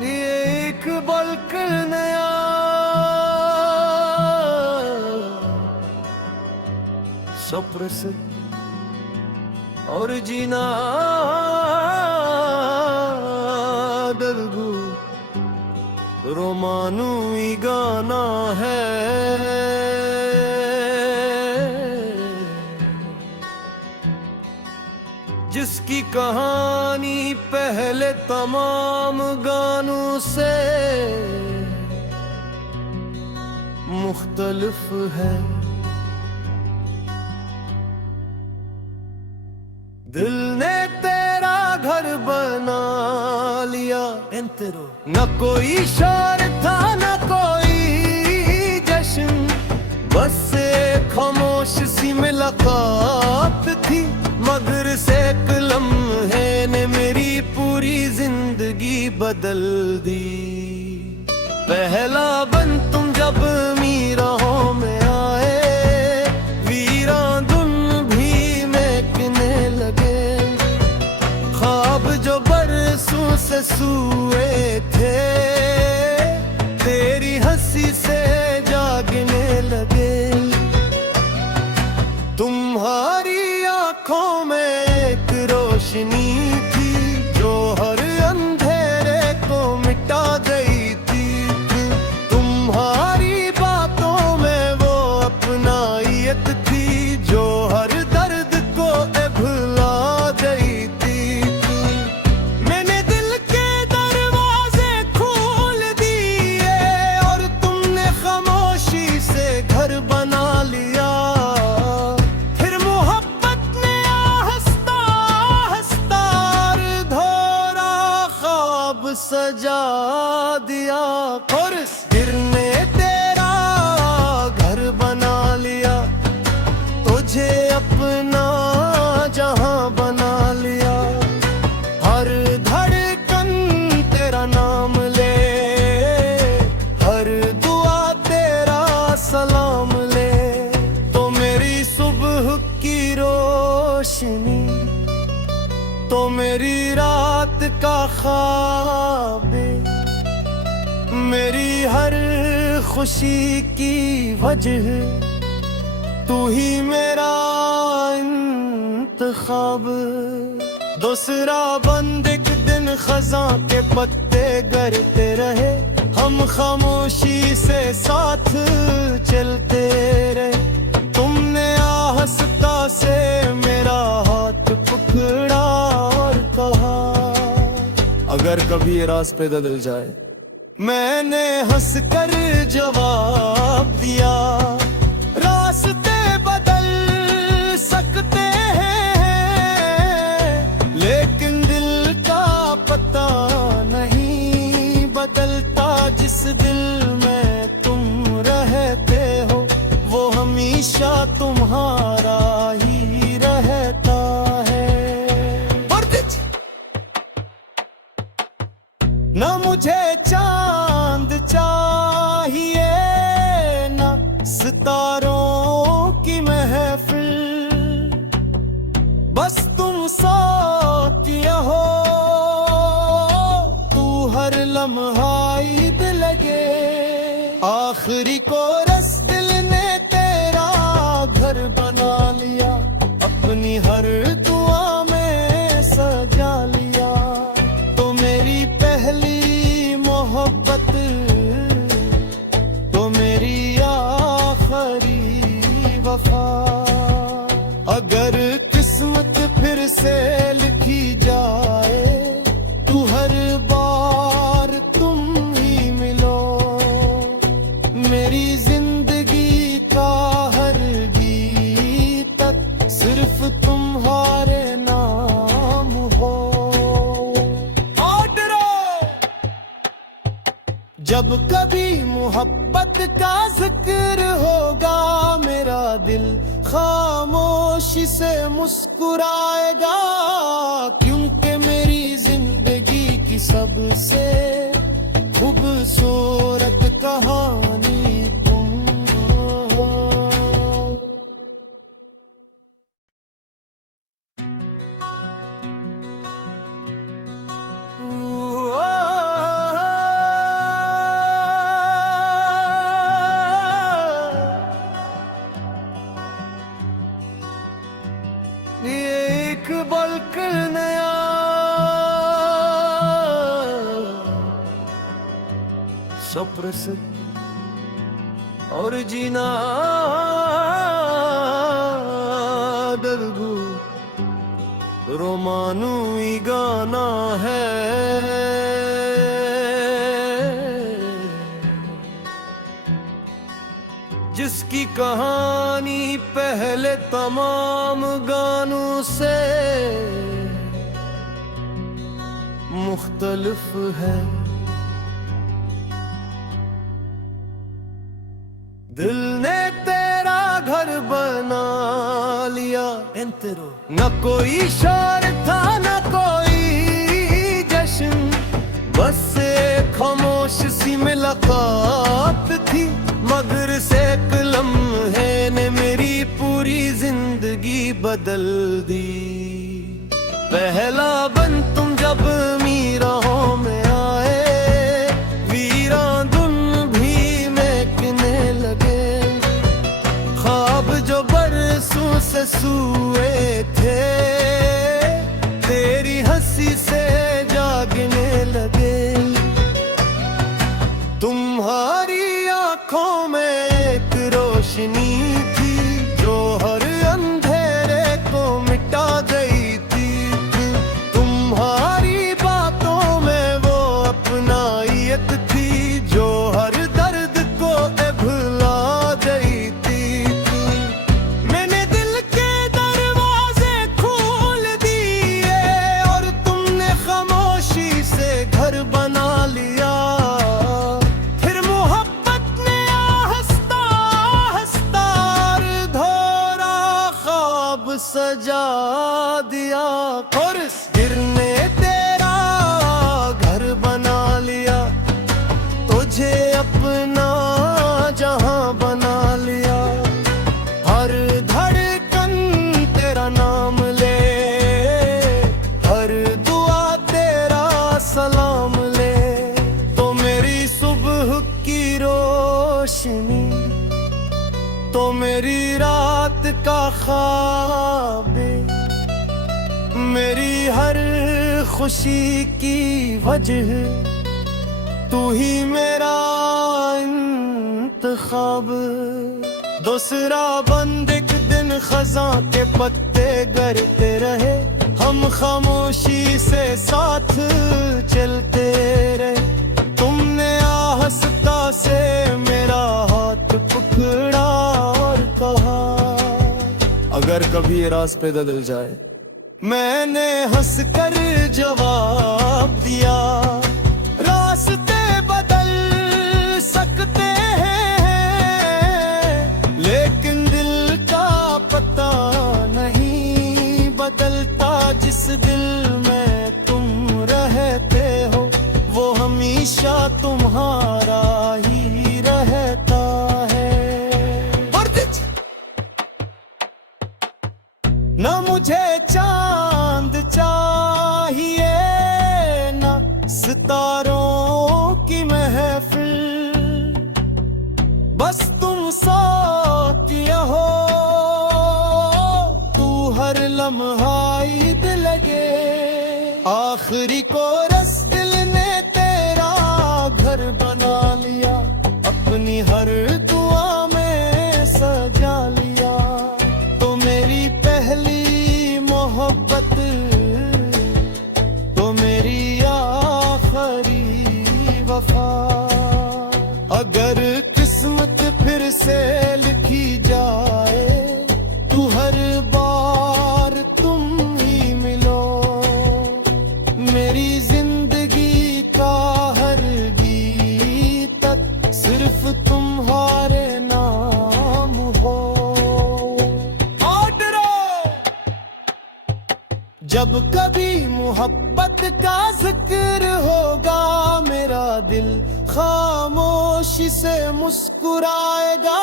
लिए एक बल्क नया सप्रसिद्ध और जीना दरगू रोमानूई गाना है। जिसकी कहानी पहले तमाम गानों से मुख्तलिफ है। दिल ने तेरा घर बना लिया, न कोई शोर था न कोई जश्न, बस एक खामोश सी मुलाकात थी। मगर से एक लम्हे ने मेरी पूरी जिंदगी बदल दी। पहला बन तुम जब मीराहों में आए, वीरान धुन भी महकने लगे। ख्वाब जो बरसों से सोए थे, तेरी हंसी से जागने लगे। तुम्हारी आंखों में एक रोशनी थी जो हर अंधेरे को मिटा गई थी। तुम्हारी बातों में वो अपनायत थी जो हर दर्द को भुला गई थी। मैंने दिल के दरवाजे खोल दिए और तुमने खामोशी से घर बना लिया। सजा दिया और फिर ने तेरा घर बना लिया। तुझे अपना जहां बना लिया। हर धड़कन तेरा नाम ले, हर दुआ तेरा सलाम ले। तो मेरी सुबह की रोशनी, तो मेरी रात का ख्वाब, मेरी हर खुशी की वजह, तू ही मेरा इंतखाब। दूसरा बंद एक दिन खज़ां के पत्ते गिरते रहे, हम खामोशी से साथ चलते रहे। तुमने आहिस्ता से मेरा हाथ पकड़ा और कहा, अगर कभी ये रास पे बदल जाए। मैंने हंस कर जवाब दिया, रास्ते बदल सकते हैं लेकिन दिल का पता नहीं बदलता। जिस दिल में तुम रहते हो वो हमेशा तुम्हारा ही रहता है। न मुझे चांद चाहिए न सितारों की महफिल, बस तुम साथ हो, तू हर लम्हा ईद लगे। आखिरी कोरस दिल ने तेरा घर बना लिया, अपनी हर दुआ में सजा लिया। तो मेरी पहली मोहब्बत, तो मेरी आखिरी वफा। अगर किस्मत फिर से लिखी जाए, तू हर बार तुम ही मिलो। मेरी जिंदगी का हर गीत तक सिर्फ तुम्हारे नाम हो। जब कभी मोहब्बत का जिक्र होगा, मेरा दिल खामोशी से मुस्कुराएगा। क्योंकि मेरी जिंदगी की सबसे खूबसूरत कहानी तुम हो। सप्रसिद्ध और जीना दलगू रोमानूई गाना है। जिसकी कहानी पहले तमाम गानों से मुख्तलिफ है। दिल ने तेरा घर बना लिया, न कोई शोर था न कोई जश्न, बस एक खामोश सी मुलाकात थी। मगर से एक लम्हे ने मेरी पूरी जिंदगी बदल दी। पहला बन तुम जब मीराहों में आए, वीरान धुन भी महकने लगे। ख्वाब जो बरसों से सोए थे, तेरी हंसी से जागने लगे। तुम्हारी आंखों में एक रोशनी थी जो हर अंधेरे को मिटा गई थी। तुम्हारी बातों में वो अपनायत थी जो हर दर्द को भुला गई थी। मैंने दिल के दरवाजे खोल दिए और तुमने खामोशी से घर बना लिया। सजा दिया और गिरने तेरा घर बना लिया। तुझे अपना जहां बना लिया। हर धड़कन तेरा नाम ले, हर दुआ तेरा सलाम ले। तो मेरी सुबह की रोशनी, तो मेरी रात का ख्वाब, मेरी हर खुशी की वजह, तू ही मेरा इंतखाब। दूसरा बंद एक दिन खज़ां के पत्ते गिरते रहे, हम खामोशी से साथ चलते रहे। तुमने आहिस्ता से मेरा हाथ पकड़ा और कहा, अगर कभी ये रास पे बदल जाए। मैंने हंसकर जवाब दिया, रास्ते बदल सकते हैं लेकिन दिल का पता नहीं बदलता। जिस दिल में तुम रहते हो वो हमेशा तुम्हारा ही रहता है। न मुझे चांद चाहिए न सितारों की महफिल, बस तुम साथ हो, तू हर लम्हा ईद लगे। आखिरी कोरस दिल ने तेरा घर बना लिया, अपनी हर दुआ में सजा लिया। तो मेरी पहली मोहब्बत, तो मेरी आखिरी वफा। अगर किस्मत फिर से लिखी जाए, तू हर बार तुम ही मिलो। मेरी जिंदगी का हर गीत सिर्फ तुम्हारे नाम हो। जब कभी मोहब्बत का जिक्र होगा, मेरा दिल खामोशी से मुस्कुराएगा।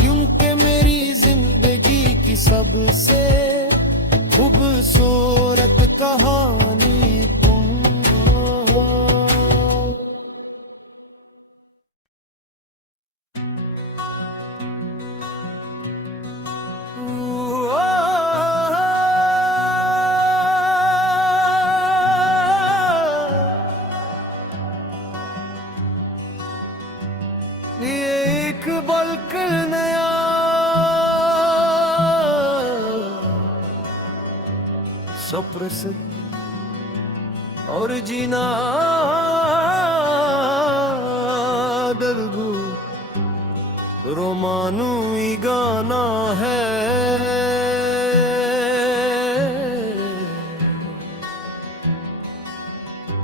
क्योंकि मेरी जिंदगी की सबसे खूबसूरत कहानी तुम हो। सब्र से और जीना दर्गू रोमानूई गाना है।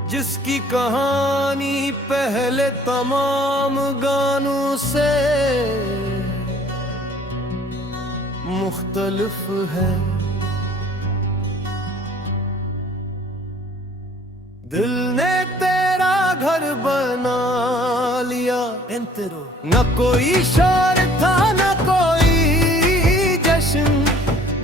जिसकी कहानी पहले तमाम गानों से मुख्तलिफ है। दिल ने तेरा घर बना लिया, न कोई शोर था न कोई जश्न,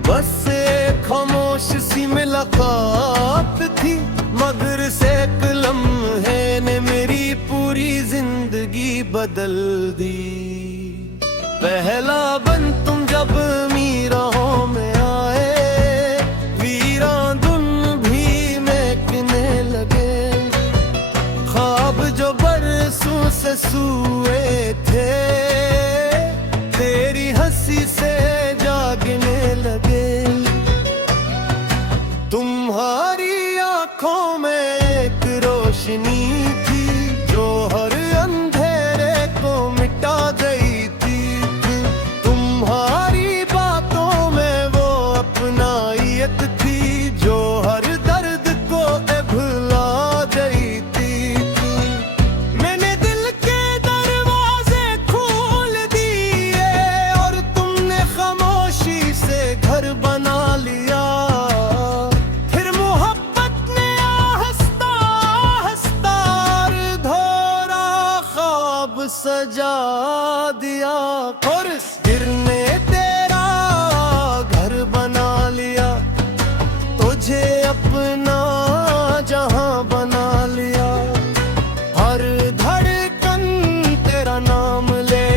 बस एक खामोश सी मुलाकात थी, मगर से एक लम्हे ने मेरी पूरी जिंदगी बदल दी। पहला बन तुम जब मीराहों में आए, वीरान धुन भी महकने लगे, ख्वाब जो बरसों से सूए थे तेरी हंसी से जागने लगे। तुम्हारी आंखों में एक रोशनी थी जो हर अंधेरे को मिटा गई थी। तुम्हारी बातों में वो अपनाइयत थी जो हर दर्द को भुला गई थी। मैंने दिल के दरवाजे खोल दिए और तुमने खामोशी से घर बना लिया। सजा दिया और गिरने तेरा घर बना लिया, तुझे अपना जहां बना लिया। हर धड़कन तेरा नाम ले,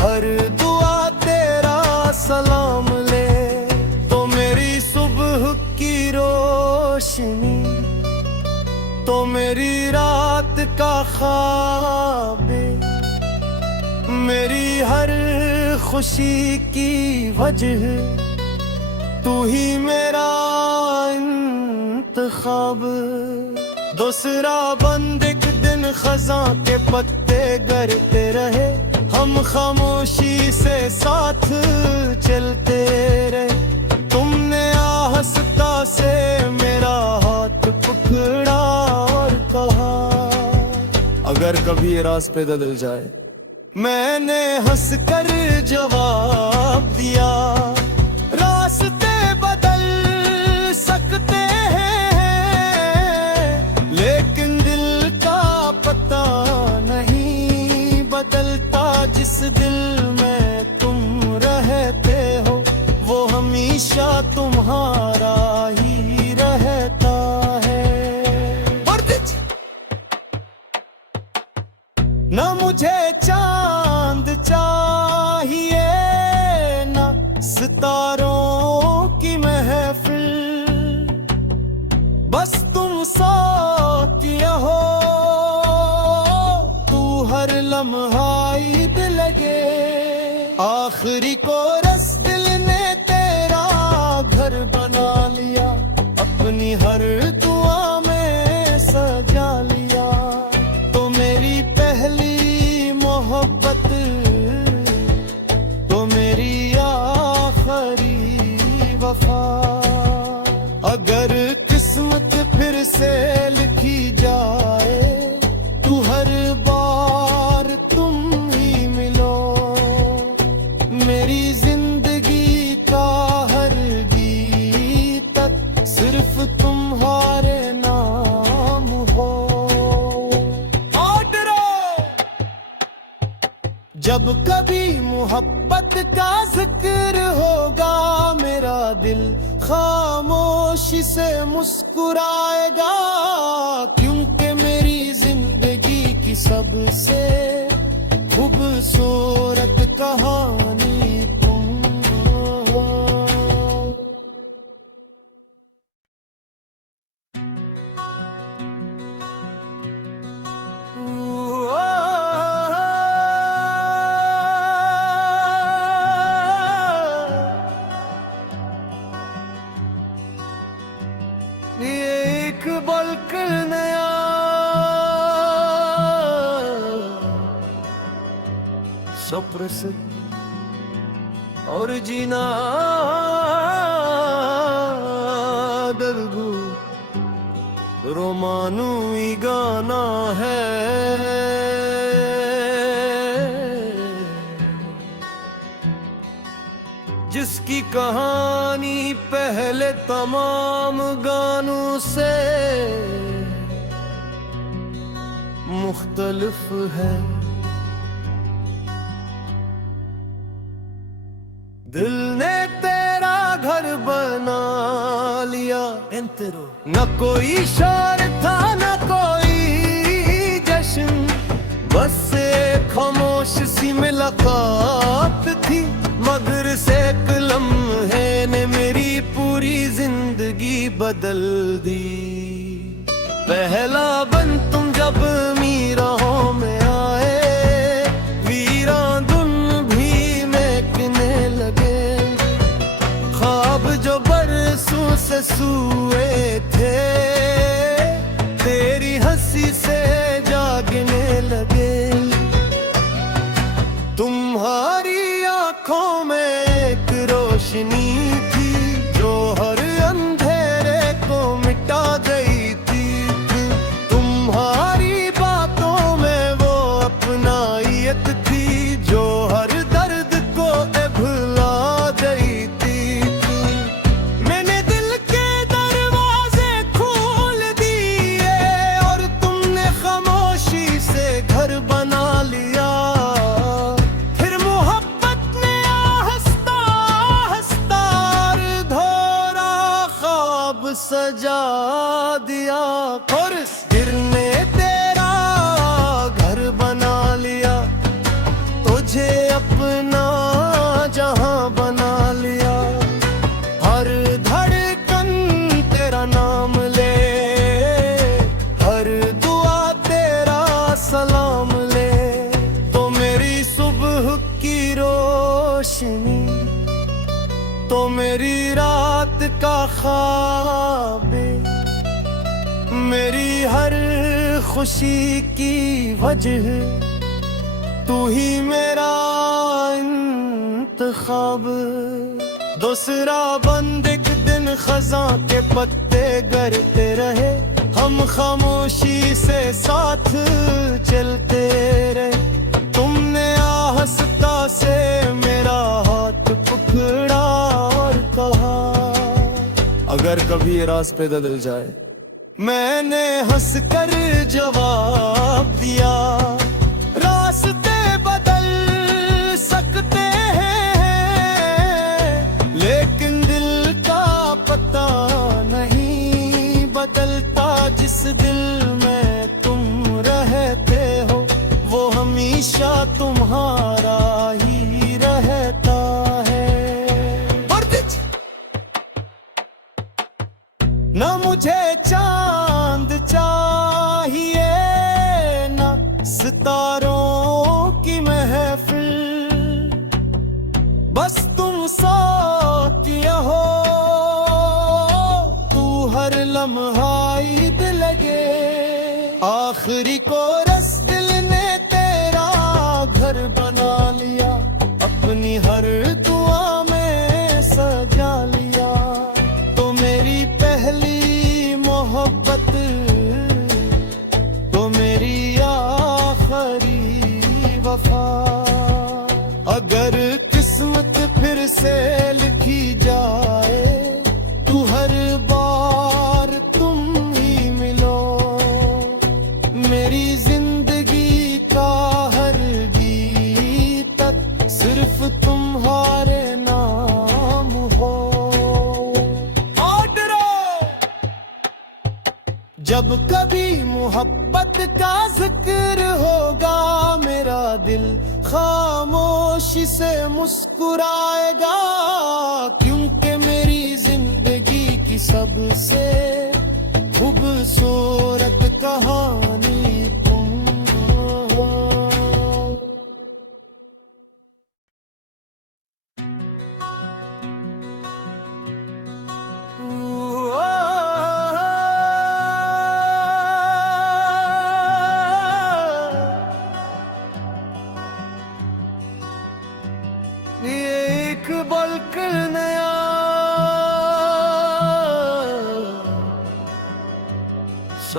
हर दुआ तेरा सलाम ले। तो मेरी सुबह की रोशनी, तो मेरी रात का ख्वाब, मेरी हर खुशी की वजह, तू ही मेरा इंतखाब। दूसरा बंद एक दिन खज़ां के पत्ते गिरते रहे, हम खामोशी से साथ चलते रहे। तुमने आहिस्ता से मेरा हाथ पकड़ा और कहा, अगर कभी ये रास पे बदल जाए। मैंने हंसकर जवाब दिया, रास्ते बदल सकते हैं लेकिन दिल का पता नहीं बदलता। जिस दिल में तुम रहते हो वो हमेशा तुम्हारा ही रहता है। ना मुझे चांद चाहिए ना सितारों की महफिल, बस तुम साथ हो, तू हर लम्हा ईद लगे। आखिरी कोरस दिल ने तेरा घर बना लिया, अपनी हर दुआ में सजा लिया। तो मेरी पहली मोहब्बत, तो मेरी आखिरी वफा। अगर किस्मत फिर से लिखी जाए तो हर बार तुम ही मिलो। मेरी जिंदगी का हर गीत सिर्फ तुम्हारे नाम हो। जब कभी मोहब्बत का जिक्र होगा मेरा दिल खामोशी से मुस्कुराएगा, क्योंकि मेरी जिंदगी की सबसे खूबसूरत कहानी तुम हो। सुप्रसिद्ध और जीना दर्गू रोमानवी गाना है। जिसकी कहानी पहले तमाम गानों से मुख्तलिफ है। दिल ने तेरा घर बना लिया, न कोई शोर था न कोई जश्न, बस एक खामोश सी मुलाकात थी। मगर से एक लम्हे ने मेरी पूरी जिंदगी बदल दी। पहला बन तुम जब मीराहों में आए, वीरान धुन भी महकने लगे। ख्वाब जो बरसों से सोए थे, तेरी हंसी से जागने लगे। तुम्हारी आंखों में एक रोशनी थी जो हर अंधेरे को मिटा गई थी। तुम्हारी बातों में वो अपनायत थी जो हर दर्द को भुला गई थी। मैंने दिल के दरवाजे खोल दिए और तुमने खामोशी से घर बना लिया। सजा दिया और दिल ने तेरा घर बना लिया। तुझे अपना जहां बना लिया। हर धड़कन तेरा नाम ले, हर दुआ तेरा सलाम ले। तो मेरी सुबह की रोशनी, तो मेरी रात का ख्वाब, मेरी हर खुशी की वजह, तू ही मेरा इंतखाब। दूसरा बंद एक दिन खज़ां के पत्ते गिरते रहे, हम खामोशी से साथ चलते रहे। तुमने आहिस्ता से मेरा हाथ पकड़ा और कहा, अगर कभी ये रास पे बदल जाए। मैंने हंस कर जवाब दिया, रास्ते बदल सकते हैं लेकिन दिल का पता नहीं बदलता। जिस दिल में तुम रहते हो वो हमेशा तुम्हारा ही रहता है। न मुझे चांद चाहिए न सितारों की महफिल, बस तुम साथ हो, तू हर लम्हा ईद लगे। आखिरी कोरस दिल ने तेरा घर बना लिया, अपनी हर दुआ में सजा लिया। तो मेरी पहली मोहब्बत, तो मेरी आखिरी वफा। अगर किस्मत फिर से लिखी जाए तो हर बार तुम ही मिलो। मेरी जिंदगी का हर गीत तक सिर्फ तुम्हारे नाम हो। जब कभी मोहब्बत का जिक्र होगा, मेरा दिल खामोशी से मुस्कुराएगा। क्योंकि मेरी जिंदगी की सबसे खूबसूरत कहानी तुम हो।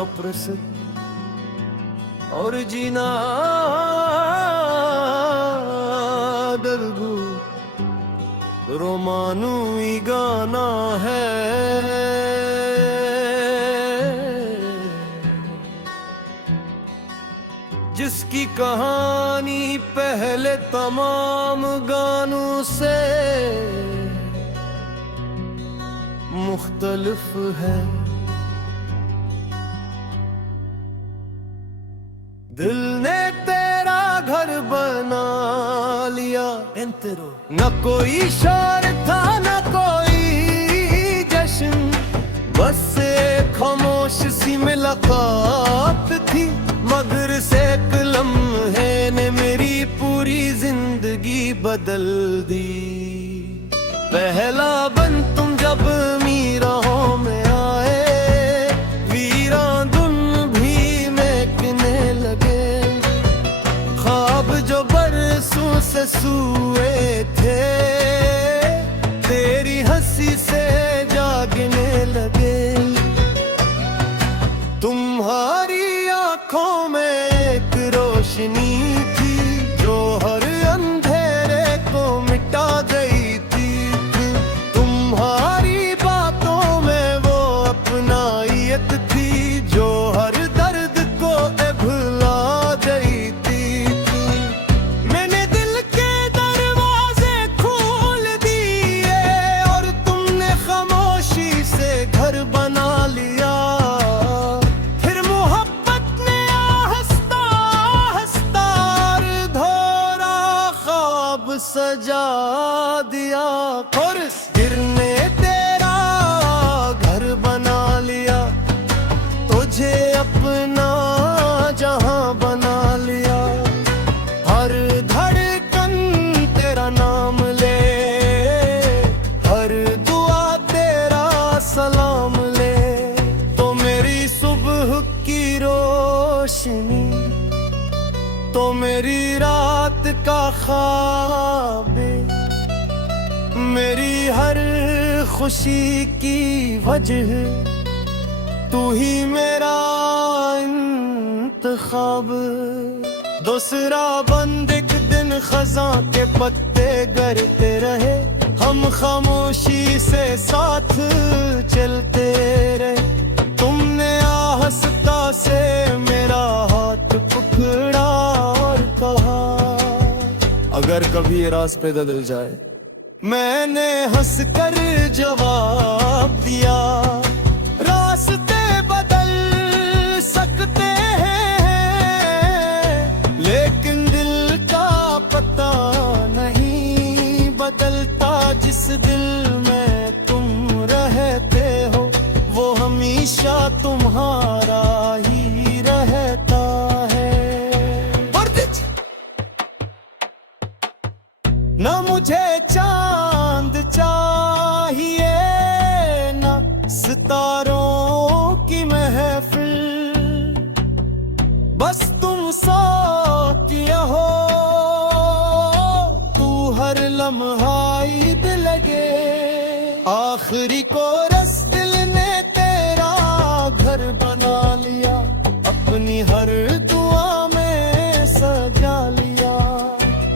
अप्रसिद्ध और जीना दर्गू रोमानूई गाना है। जिसकी कहानी पहले तमाम गानों से मुख्तलिफ है। दिल ने तेरा घर बना लिया, न कोई शोर था न कोई जश्न, बस एक खामोश सी मुलाकात थी। मगर से एक लम्हे ने मेरी पूरी जिंदगी बदल दी। पहला बन तुम जब मीराहों में आए, वीरां धुन भी महकने लगे। ख्वाब जो बरसों से सोए थे, तेरी हंसी से जागने लगे। तुम्हारी आँखों में एक रोशनी थी जो हर अंधेरे को मिटा गई थी। तुम्हारी बातों में वो अपनायत थी जो हर दर्द को भुला गई थी। मैंने दिल के दरवाजे खोल दिए और तुमने खामोशी से घर बना लिया। सजा दिया और गिरने तेरा घर बना लिया। तुझे अपना जहां बना लिया। हर धड़कन तेरा नाम ले, हर दुआ तेरा सलाम ले। तो मेरी सुबह की रोशनी, तो मेरी रात का ख्वाब, मेरी हर खुशी की वजह, तू ही मेरा इंतखाब। दूसरा बंद एक दिन खज़ां के पत्ते गिरते रहे, हम खामोशी से साथ चलते रहे। तुमने आहिस्ता से मेरा हाथ पकड़ा और कहा, अगर कभी ये रास पे बदल जाए। मैंने हंसकर जवाब दिया, रास्ते बदल सकते हैं लेकिन दिल का पता नहीं बदलता। जिस दिल में तुम रहते हो वो हमेशा तुम्हारा ही रहता है। न मुझे चांद चाहिए न सितारों की महफिल, बस तुम साथ हो, तू हर लम्हा ईद लगे। आखिरी कोरस दिल ने तेरा घर बना लिया, अपनी हर दुआ में सजा लिया।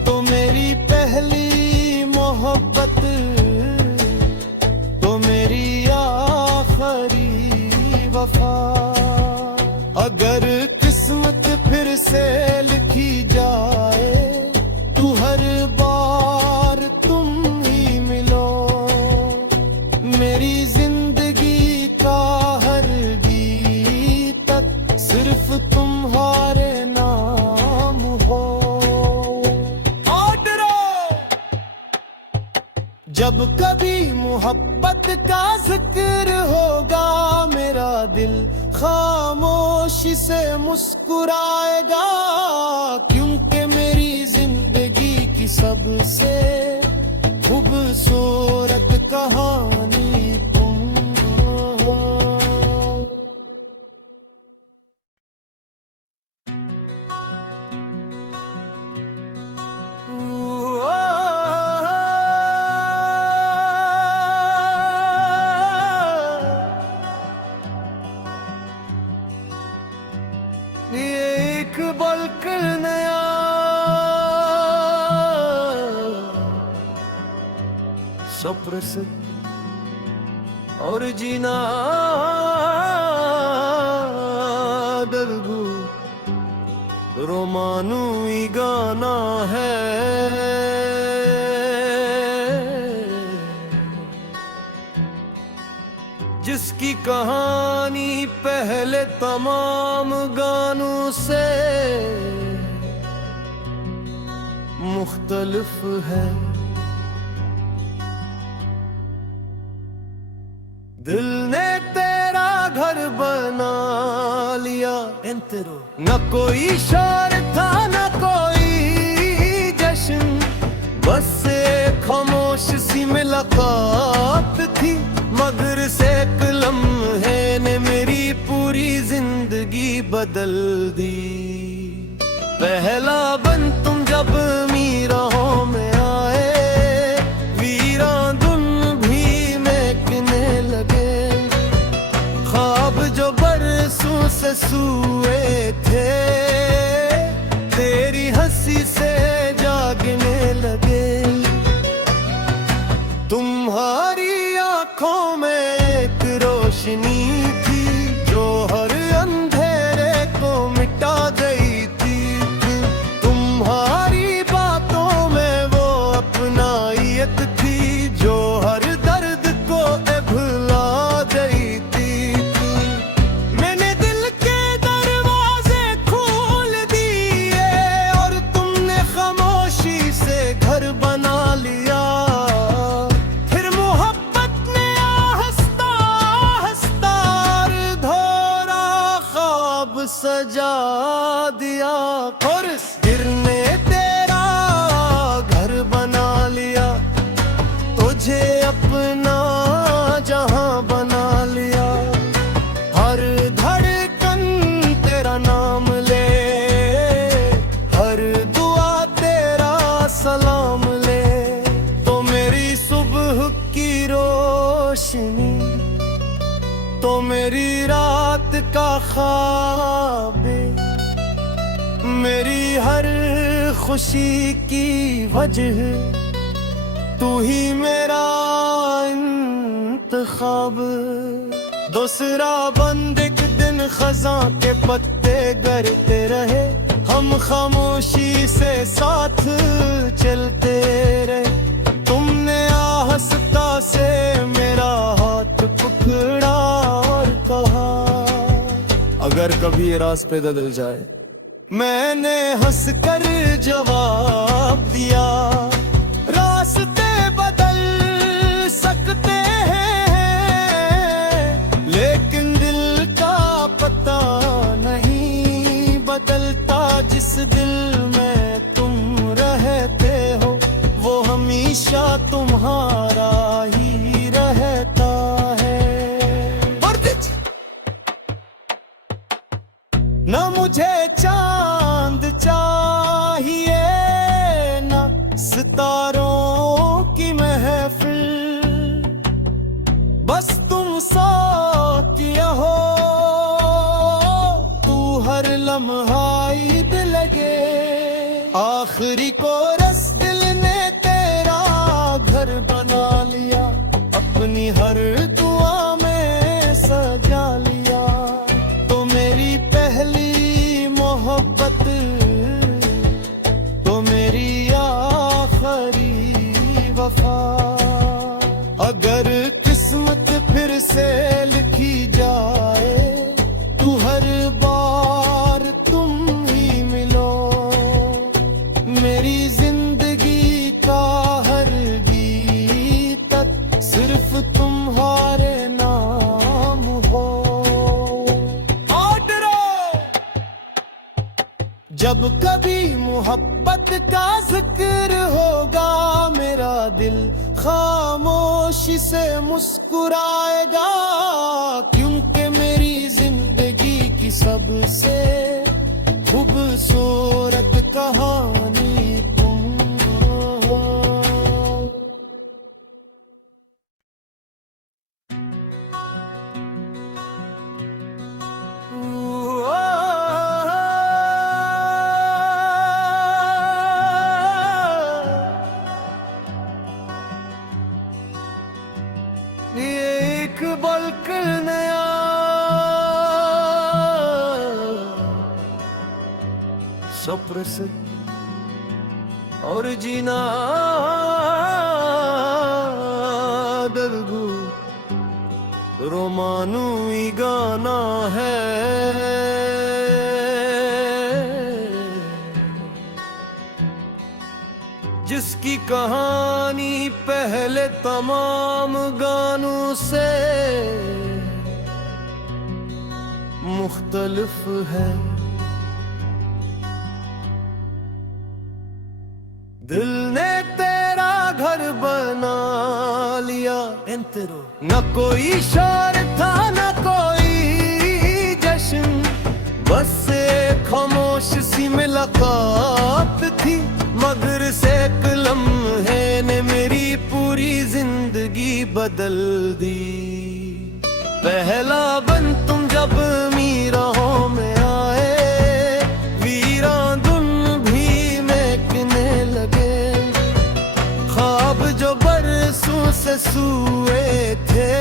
तो मेरी पहली मोहब्बत, तो मेरी आखिरी वफा। अगर किस्मत फिर से लिखी जाए तो हर बार तुम ही मिलो। मेरी जिंदगी का हर गीत सिर्फ तुम्हारे नाम हो। जब कभी मोहब्बत का जिक्र होगा, मेरा दिल खामोशी से मुस्कुराएगा। क्योंकि मेरी जिंदगी की सबसे खूबसूरत कहानी तुम हो। एक बल्क नया सप्रसिद्ध और जीना दलगू रोमानूई गाना है। जिसकी कहानी पहले तमाम गानों से मुख्तलिफ है। दिल ने तेरा घर बना लिया, न कोई शोर था न कोई जश्न, बस एक खामोश सी मुलाकात थी, मगर से एक लम्हे ने मेरी पूरी जिंदगी बदल दी। पहला बन तुम जब मीराहों में आए, वीरान धुन भी महकने लगे, ख्वाब जो बरसों से सोए थे तेरी हंसी से जागने लगे। तुम्हारी आंखों में एक रोशनी थी जो हर अंधेरे को मिटा गई थी। तुम्हारी बातों में वो अपनायत थी जो हर दर्द को भुला गई थी। मैंने दिल के दरवाजे खोल दिए और तुमने खामोशी से घर बना लिया। सजा दिया और गिरने तेरा घर बना लिया, तुझे अपना जहां बना लिया। हर धड़कन तेरा नाम ले, हर दुआ तेरा सलाम ले। तो मेरी सुबह की रोशनी, तो मेरी रात का ख्वाब, मेरी हर खुशी की वजह, तू ही मेरा इंतखाब। दूसरा बंद एक दिन खज़ां के पत्ते गिरते रहे, हम खामोशी से साथ चलते रहे। तुमने आहिस्ता से मेरा हाथ पकड़ा और कहा, अगर कभी ये रास पे बदल जाए। मैंने हंसकर जवाब दिया, रास्ते बदल सकते हैं लेकिन दिल का पता नहीं बदलता। जिस दिल में तुम रहते हो वो हमेशा तुम्हारा ही रहता है। न मुझे चांद चाहिए न सितारों की महफिल, बस तुम साथ हो, तू हर लम्हा ईद लगे। आखिरी कोरस दिल ने तेरा घर बना लिया, अपनी हर दुआ में सजा लिया। तो मेरी पहली मोहब्बत, तो मेरी आखिरी वफा। अगर किस्मत फिर से लिखी जाए तो हर बार तुम ही मिलो। मेरी जिंदगी का हर गीत सिर्फ तुम्हारे नाम हो। जब कभी मोहब्बत का जिक्र होगा मेरा दिल खामोशी से मुस्कुराएगा, क्योंकि मेरी जिंदगी की सबसे खूबसूरत कहानी तुम हो। सुप्रसिद्ध और जीना दलगू रोमानवी गाना है। जिसकी कहानी पहले तमाम गानों से मुख्तलिफ है। दिल ने तेरा घर बना लिया, न कोई शोर था न कोई जश्न, बस एक खामोश सी मुलाकात थी। मगर से एक लम्हे ने मेरी पूरी जिंदगी बदल दी। पहला बन तुम जब मीराहों में आए, वीरान धुन भी महकने लगे। ख्वाब जो बरसों से सोए थे,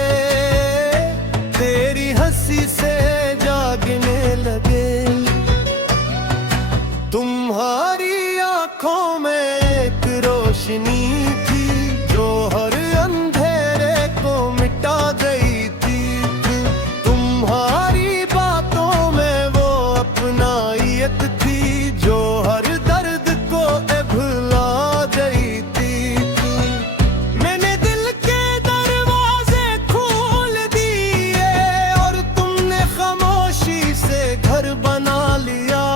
तेरी हंसी से जागने लगे। तुम्हारी आंखों में एक रोशनी थी जो हर अंधेरे को मिटा गई थी। तुम्हारी बातों में वो अपनायत थी जो हर दर्द को भुला गई थी। मैंने दिल के दरवाजे खोल दिए और तुमने खामोशी से घर बना लिया।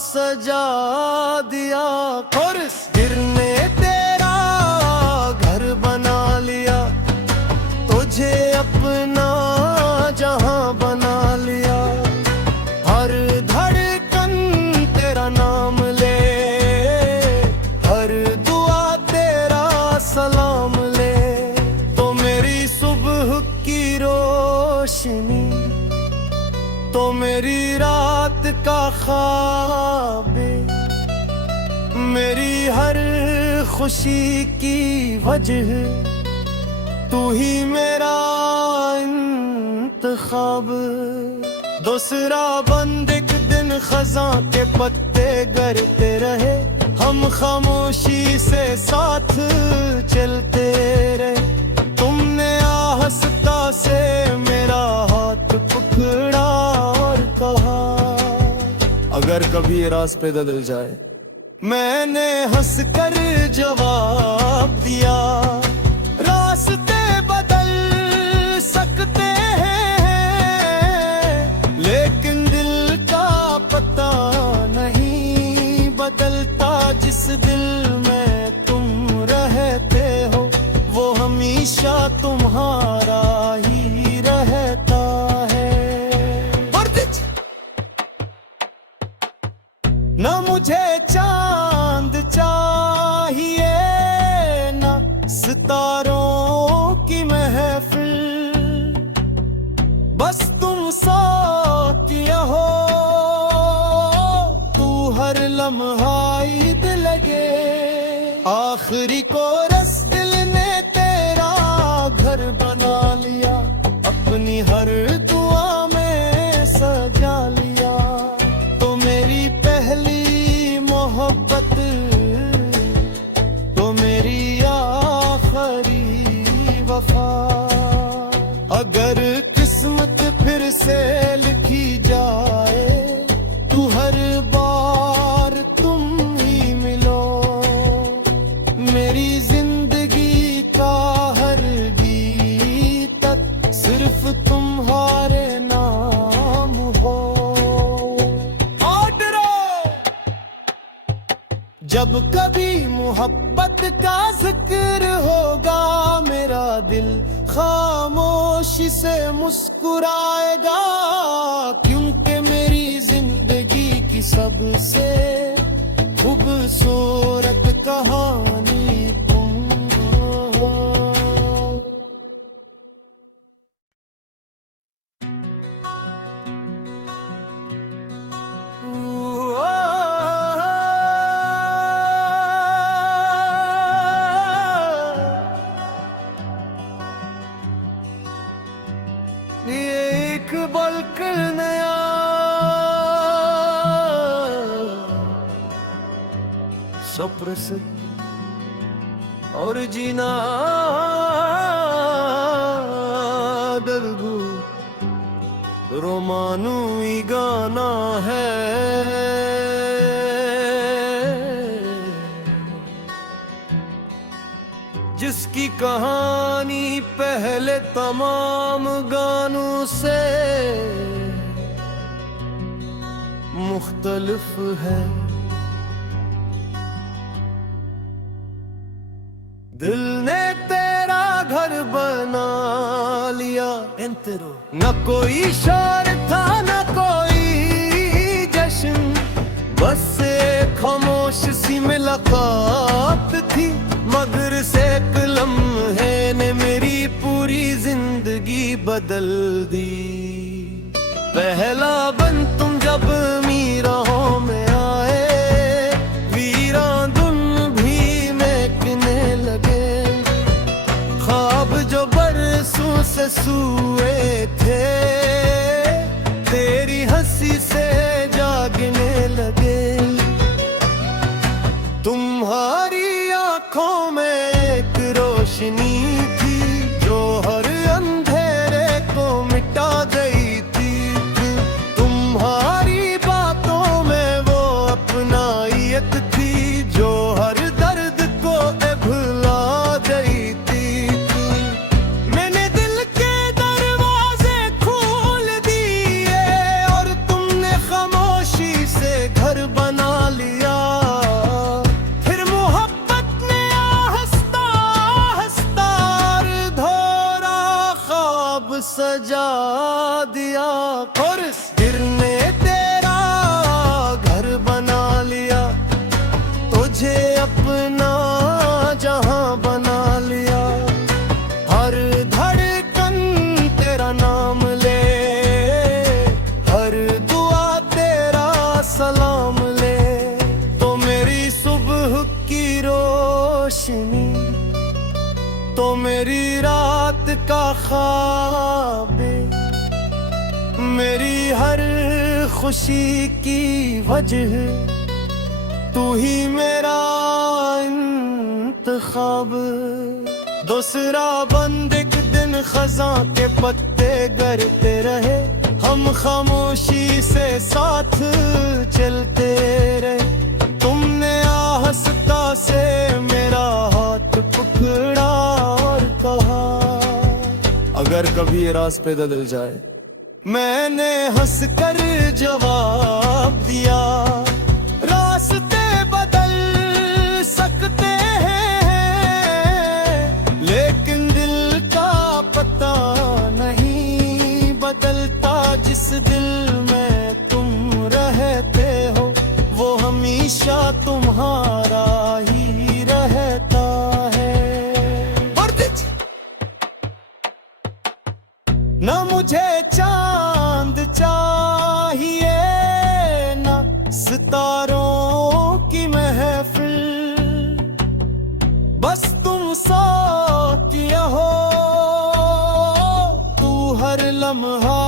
सजा दिया और इस दिल ने तेरा घर बना लिया। तुझे अपना जहां बना लिया। हर धड़कन तेरा नाम ले, हर दुआ तेरा सलाम ले। तो मेरी सुबह की रोशनी, तो मेरी रात का ख्वाब, मेरी हर खुशी की वजह, तू ही मेरा इंतखाब। दूसरा बंद एक दिन खज़ां के पत्ते गिरते रहे, हम खामोशी से साथ चलते रहे। तुमने आहिस्ता से मेरा हाथ पकड़ा और कहा, अगर कभी ये रास पे बदल जाए। मैंने हंस कर जवाब दिया, रास्ते बदल सकते हैं लेकिन दिल का पता नहीं बदलता। जिस दिल में तुम रहते हो वो हमेशा तुम्हारा ही रहता है। न मुझे चांद चाहिए न सितारों की महफिल, बस तुम साथ हो, तू हर लम्हा ईद लगे। आखिरी कोरस दिल ने तेरा घर बना लिया, अपनी हर दुआ में सजा लिया। तो मेरी पहली मोहब्बत, तो मेरी आखिरी वफा। अगर किस्मत फिर से लिखी जाए तो हर बार तुम ही मिलो। मेरी जिंदगी का हर गीत सिर्फ तुम्हारे नाम हो। जब कभी मोहब्बत का जिक्र होगा, मेरा दिल खामोशी से मुस्कुराएगा। क्योंकि मेरी जिंदगी की सबसे खूबसूरत कहानी तुम हो। एक बल्क नया सप्रसिद्ध और जीना दरगू रोमानूई गाना है। जिसकी कहानी पहले तमाम गानों से मुख्तलिफ है। दिल ने तेरा घर बना लिया, न कोई शोर था न कोई जश्न, बस एक खामोश सी मुलाकात थी। मगर से एक लम्हे ने मेरी पूरी जिंदगी बदल दी। पहला बन तुम जब मीराहों में आए, वीरान धुन भी महकने लगे। ख्वाब जो बरसों से सोए थे, तेरी हंसी से जागने लगे। तुम्हारी आँखों में एक रोशनी थी जो हर अंधेरे को मिटा गई थी। तुम्हारी बातों में वो अपनायत थी जो हर दर्द को भुला गई थी। मैंने दिल के दरवाजे खोल दिए और तुमने खामोशी से घर बना लिया। सजा दिया और गिरने तेरा घर बना लिया। तुझे अपना जहां बना लिया। हर धड़कन तेरा नाम ले, हर दुआ तेरा सलाम ले। तो मेरी सुबह की रोशनी, तो मेरी रात का ख्वाब, मेरी हर खुशी की वजह, तू ही मेरा इंतखाब। दूसरा बंद एक दिन खज़ां के पत्ते गिरते रहे, हम खामोशी से साथ चलते रहे। तुमने आहिस्ता से मेरा हाथ पकड़ा और कहा, अगर कभी ये रास पे बदल जाए। मैंने हंसकर जवाब दिया, रास्ते बदल सकते हैं लेकिन दिल का पता नहीं बदलता। जिस दिल में तुम रहते हो वो हमेशा तुम्हारा ही रहता है। न मुझे चांद चाहिए न सितारों की महफिल, बस तुम साथ हो, तू हर लम्हा